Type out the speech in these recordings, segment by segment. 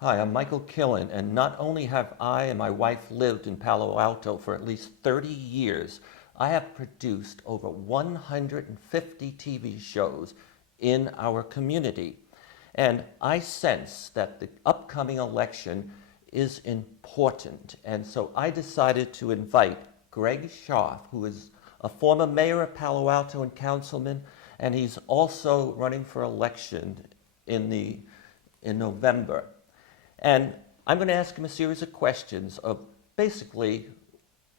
Hi, I'm Michael Killen, and not only have I and my wife lived in Palo Alto for at least 30 years, I have produced over 150 TV shows in our community. And I sense that the upcoming election is important. And so I decided to invite Greg Sharff, who is a former mayor of Palo Alto and councilman, and he's also running for election in November. And I'm going to ask him a series of questions of basically,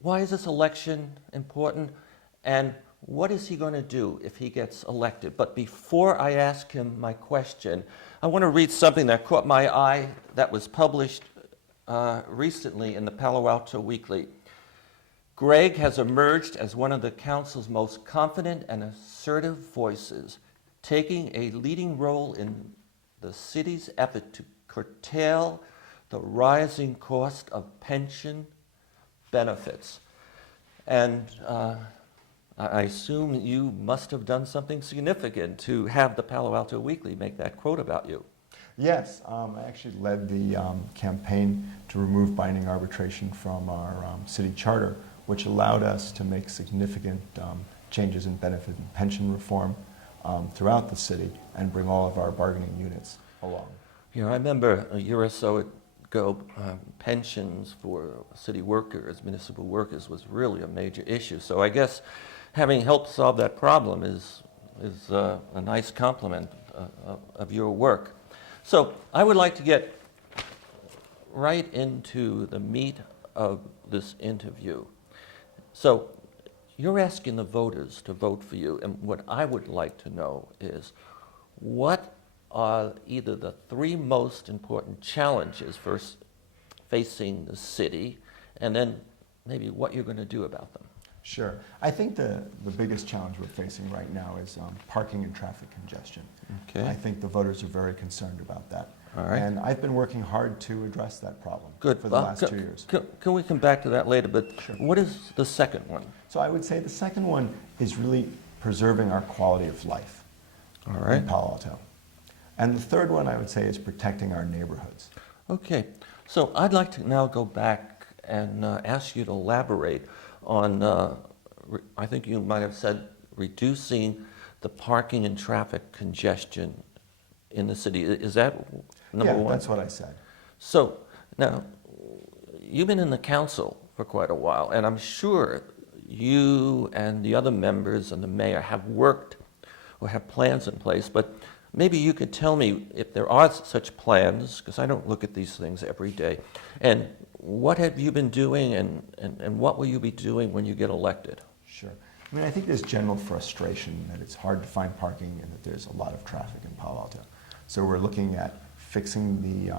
why is this election important, and what is he going to do if he gets elected? But before I ask him my question, I want to read something that caught my eye that was published recently in the Palo Alto Weekly. Greg has emerged as one of the council's most confident and assertive voices, taking a leading role in the city's effort to curtail the rising cost of pension benefits. And I assume you must have done something significant to have the Palo Alto Weekly make that quote about you. Yes, I actually led the campaign to remove binding arbitration from our city charter, which allowed us to make significant changes in benefit and pension reform throughout the city and bring all of our bargaining units along. You know, I remember a year or so ago, pensions for city workers, municipal workers, was really a major issue. So I guess having helped solve that problem is a nice compliment of your work. So I would like to get right into the meat of this interview. So you're asking the voters to vote for you, and what I would like to know is what are either the three most important challenges first facing the city, and then maybe what you're going to do about them. Sure. I think the biggest challenge we're facing right now is parking and traffic congestion. Okay. I think the voters are very concerned about that. All right. And I've been working hard to address that problem Good. for the last 2 years. Can we come back to that later, but Sure. What is the second one? So I would say the second one is really preserving our quality of life All right. in Palo Alto. And the third one I would say is protecting our neighborhoods. Okay. So I'd like to now go back and ask you to elaborate on, I think you might have said, reducing the parking and traffic congestion in the city. Is that number one? Yeah, that's what I said. So now, you've been in the council for quite a while, and I'm sure you and the other members and the mayor have worked or have plans in place, but maybe you could tell me if there are such plans, because I don't look at these things every day, and what have you been doing and what will you be doing when you get elected? Sure. I mean, I think there's general frustration that it's hard to find parking and that there's a lot of traffic in Palo Alto. So we're looking at fixing the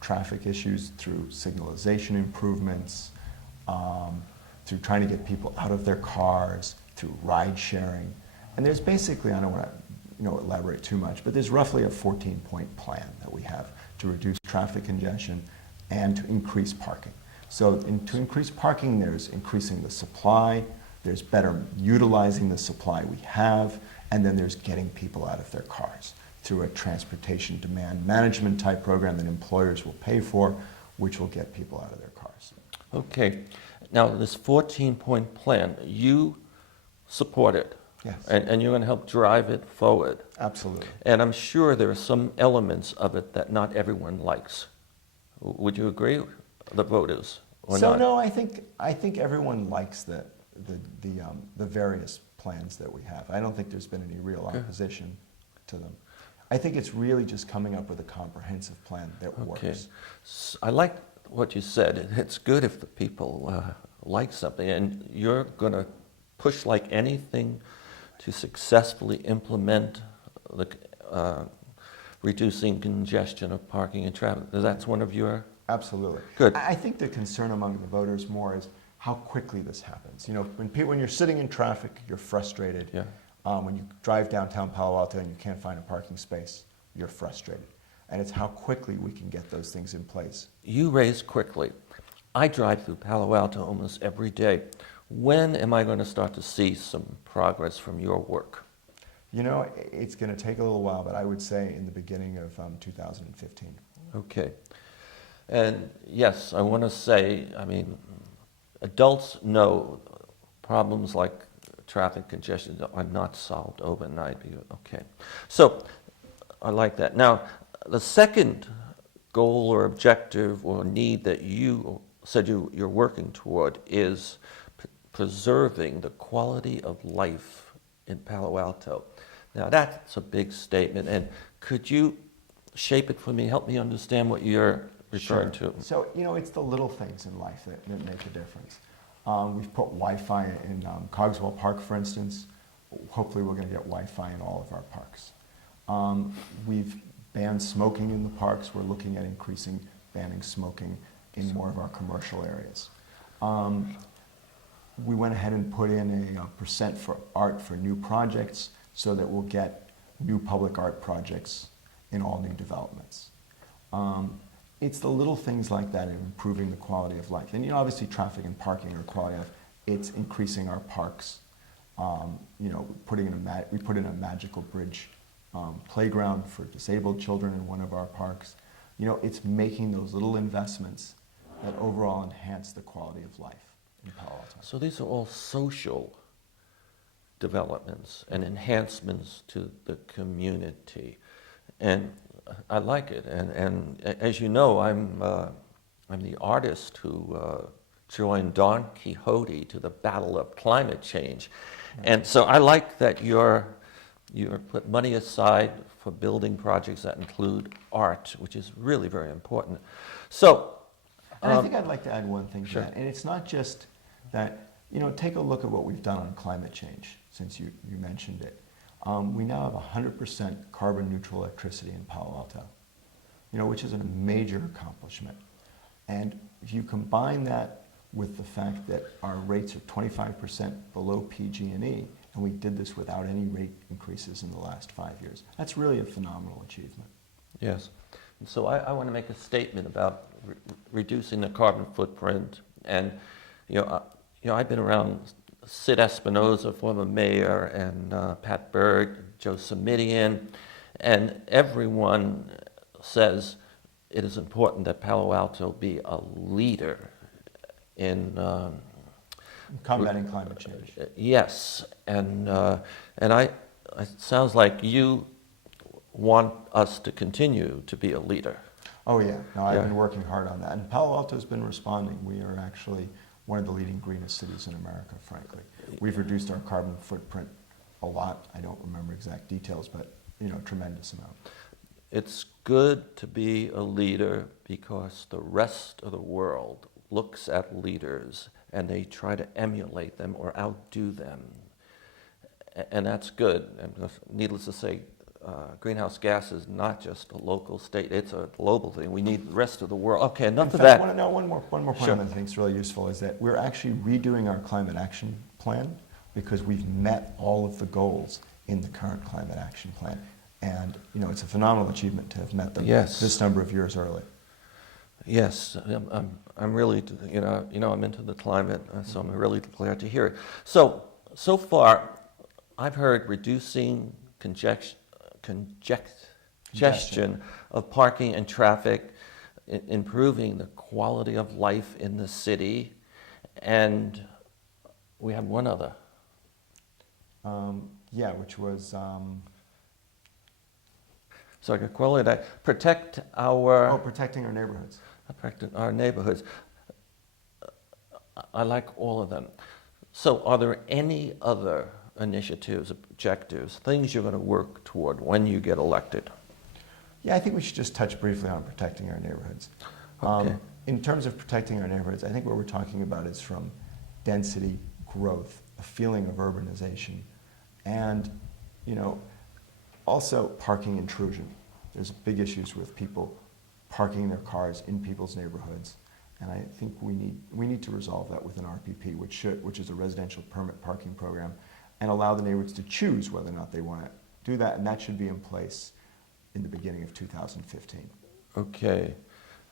traffic issues through signalization improvements, through trying to get people out of their cars, through ride sharing. And there's basically, I don't want to elaborate too much, but there's roughly a 14-point plan that we have to reduce traffic congestion and to increase parking. So to increase parking, there's increasing the supply, there's better utilizing the supply we have, and then there's getting people out of their cars through a transportation demand management type program that employers will pay for, which will get people out of their cars. Okay. Now, this 14-point plan, you support it. Yes. And you're going to help drive it forward. Absolutely. And I'm sure there are some elements of it that not everyone likes. Would you agree, the voters, or so not? No, I think everyone likes the various plans that we have. I don't think there's been any real opposition to them. I think it's really just coming up with a comprehensive plan that works. I like what you said. It's good if the people like something, and you're going to push like anything to successfully implement the reducing congestion of parking and traffic. That's one of your... Absolutely. Good. I think the concern among the voters more is how quickly this happens. You know, when you're sitting in traffic, you're frustrated. Yeah. When you drive downtown Palo Alto and you can't find a parking space, you're frustrated. And it's how quickly we can get those things in place. You raise quickly. I drive through Palo Alto almost every day. When am I going to start to see some progress from your work? You know, it's going to take a little while, but I would say in the beginning of 2015. Okay. And yes, I want to say, I mean, adults know problems like traffic congestion are not solved overnight. Okay, so I like that. Now, the second goal or objective or need that you said you're working toward is preserving the quality of life in Palo Alto. Now, that's a big statement, and could you shape it for me, help me understand what you're referring to? So, it's the little things in life that make a difference. We've put Wi-Fi in Cogswell Park, for instance. Hopefully we're going to get Wi-Fi in all of our parks. We've banned smoking in the parks. We're looking at banning smoking in more of our commercial areas. We went ahead and put in a percent for art for new projects so that we'll get new public art projects in all new developments. It's the little things like that in improving the quality of life. And obviously traffic and parking are quality of life. It's increasing our parks. We put in a magical bridge playground for disabled children in one of our parks. It's making those little investments that overall enhance the quality of life in Palo Alto. So these are all social developments and enhancements to the community. And I like it. And as you know, I'm the artist who joined Don Quixote to the battle of climate change. And so I like that you're put money aside for building projects that include art, which is really very important. So, and I think I'd like to add one thing sure. to that. And it's not just that, take a look at what we've done on climate change, since you mentioned it. We now have 100% carbon neutral electricity in Palo Alto, which is a major accomplishment. And if you combine that with the fact that our rates are 25% below PG&E, and we did this without any rate increases in the last 5 years, that's really a phenomenal achievement. Yes. So I want to make a statement about reducing the carbon footprint. And, I've been around Sid Espinoza, former mayor, and Pat Berg, Joe Simidian, and everyone says it is important that Palo Alto be a leader in combating climate change. Yes, and it sounds like you want us to continue to be a leader. Oh yeah, no, I've been working hard on that, and Palo Alto's been responding. We are actually one of the leading greenest cities in America, frankly. We've reduced our carbon footprint a lot. I don't remember exact details, but tremendous amount. It's good to be a leader because the rest of the world looks at leaders and they try to emulate them or outdo them. And that's good. And needless to say, greenhouse gas is not just a local state, it's a global thing. We need the rest of the world. Okay, enough of that. One more point Sure. that I think is really useful is that we're actually redoing our climate action plan because we've met all of the goals in the current climate action plan. And, it's a phenomenal achievement to have met them this number of years early. Yes, I'm really, I'm into the climate, so I'm really glad to hear it. So far, I've heard reducing congestion of parking and traffic, improving the quality of life in the city, and we have one other. Which was... So I could call it protecting our neighborhoods. Protect our neighborhoods. I like all of them. So are there any other initiatives, objectives, things you're going to work toward when you get elected? Yeah, I think we should just touch briefly on protecting our neighborhoods. Okay. In terms of protecting our neighborhoods, I think what we're talking about is from density, growth, a feeling of urbanization, and, also parking intrusion. There's big issues with people parking their cars in people's neighborhoods, and I think we need to resolve that with an RPP, which is a residential permit parking program, and allow the neighborhoods to choose whether or not they want to do that, and that should be in place in the beginning of 2015. Okay.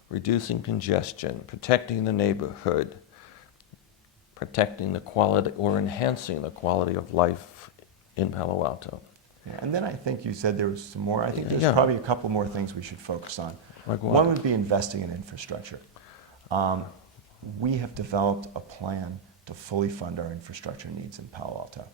Reducing congestion, protecting the neighborhood, protecting the quality or enhancing the quality of life in Palo Alto. Yeah, and then I think you said there was some more. I think there's probably a couple more things we should focus on. Like what? One would be investing in infrastructure. We have developed a plan to fully fund our infrastructure needs in Palo Alto.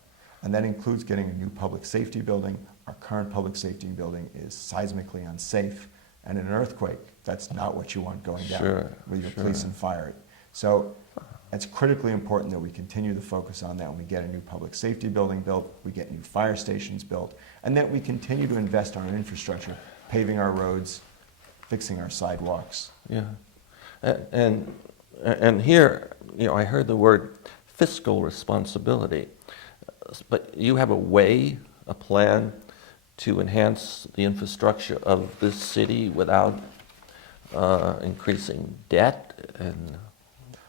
And that includes getting a new public safety building. Our current public safety building is seismically unsafe. And in an earthquake, that's not what you want going down with your police and fire. So it's critically important that we continue to focus on that. When we get a new public safety building built, we get new fire stations built, and that we continue to invest in our infrastructure, paving our roads, fixing our sidewalks. Yeah. And here, I heard the word fiscal responsibility, but you have a plan to enhance the infrastructure of this city without increasing debt and.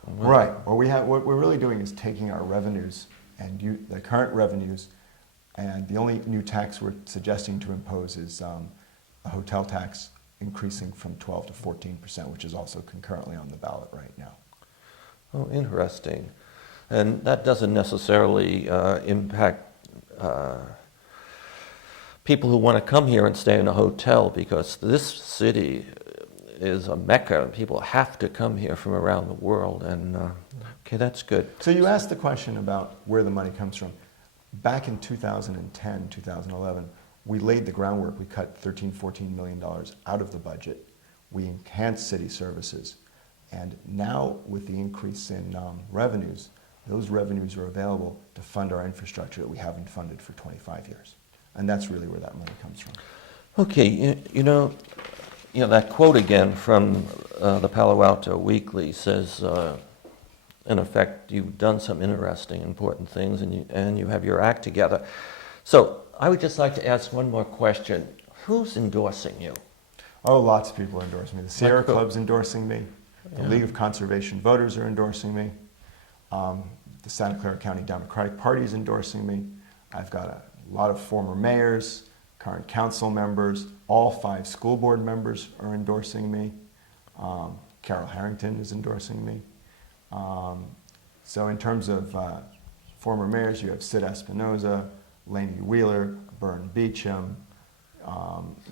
Right. Well, what we're really doing is taking our revenues and the current revenues, and the only new tax we're suggesting to impose is a hotel tax increasing from 12% to 14%, which is also concurrently on the ballot right now. Oh, interesting. And that doesn't necessarily impact people who want to come here and stay in a hotel, because this city is a mecca. People have to come here from around the world, and okay, that's good. So you asked the question about where the money comes from. Back in 2010, 2011, we laid the groundwork. We cut $13-14 million out of the budget. We enhanced city services. And now with the increase in revenues, those revenues are available to fund our infrastructure that we haven't funded for 25 years. And that's really where that money comes from. Okay, that quote again from the Palo Alto Weekly says, in effect, you've done some interesting, important things, and you have your act together. So I would just like to ask one more question. Who's endorsing you? Oh, lots of people are endorsing me. The Sierra Club's endorsing me. The League of Conservation Voters are endorsing me. The Santa Clara County Democratic Party is endorsing me. I've got a lot of former mayors, current council members, all 5 school board members are endorsing me. Carol Harrington is endorsing me. So in terms of former mayors, you have Sid Espinoza, Laney Wheeler, Byrne Beecham.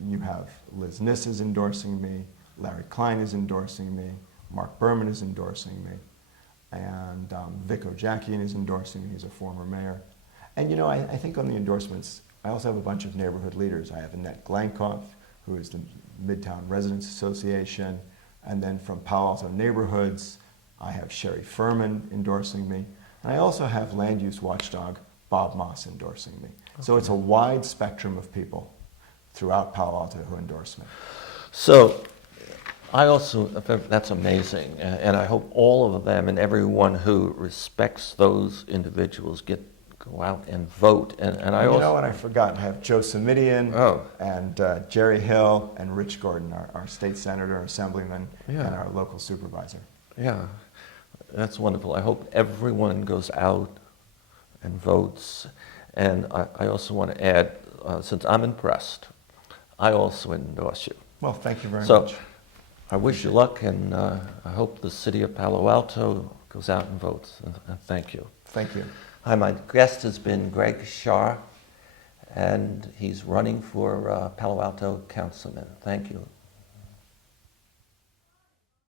You have Liz Niss is endorsing me. Larry Klein is endorsing me. Mark Berman is endorsing me. And Vic Ojakian is endorsing me. He's a former mayor. And I think on the endorsements, I also have a bunch of neighborhood leaders. I have Annette Glankoff, who is the Midtown Residents Association. And then from Palo Alto Neighborhoods, I have Sherry Furman endorsing me. And I also have land use watchdog Bob Moss endorsing me. Okay. So it's a wide spectrum of people throughout Palo Alto who endorse me. So that's amazing. And I hope all of them and everyone who respects those individuals go out and vote. And I also... and I forgot, I have Joe Simidian and Jerry Hill and Rich Gordon, our state senator, assemblyman, and our local supervisor. Yeah, that's wonderful. I hope everyone goes out and votes. And I also want to add, since I'm impressed, I also endorse you. Well, thank you very much. So I wish you luck, and I hope the city of Palo Alto goes out and votes. And thank you. Thank you. Hi, my guest has been Greg Sharff, and he's running for Palo Alto Councilman. Thank you.